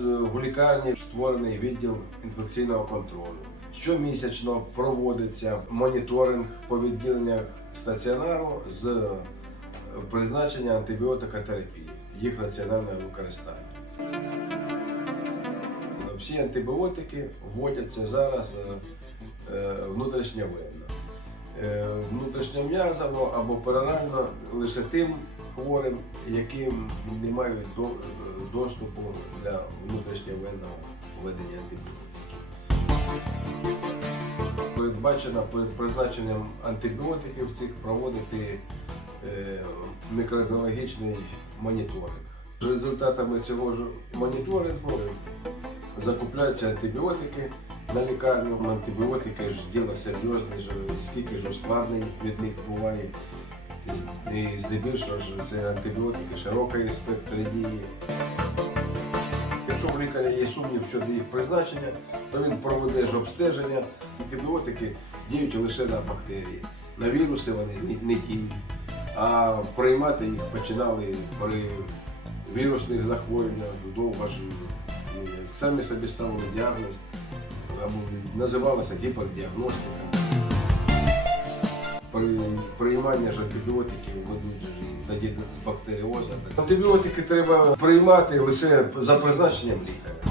В лікарні створений відділ інфекційного контролю. Щомісячно проводиться моніторинг по відділеннях стаціонару з е, призначення антибіотикотерапії, їх раціонального використання. Всі антибіотики вводяться зараз е, е, внутрішньовенно. Е, Внутрішньом'язово або перорально лише тим хворим, яким не мають до- доступу для внутрішньовенного введення антибіотиків. Передбачено перед призначенням антибіотиків цих проводити е, мікробіологічний моніторинг. За результатами цього ж моніторингу закупляються антибіотики на лікарню. Антибіотики ж діло серйозне, скільки ж ускладнень від них буває. І- здебільшого ж це антибіотики широкої спектри дії. Якщо в лікаря є сумнів щодо їх призначення, то він проведе ж обстеження. Антибіотики діють лише на бактерії. На віруси вони не, не діють. А приймати їх починали при вірусних захворюваннях, довго ж ну, самі собі ставили діагноз, або називалася гіпердіагностика. При прийманні ж антибіотиків ведуть до бактеріоза. Антибіотики треба приймати лише за призначенням лікаря.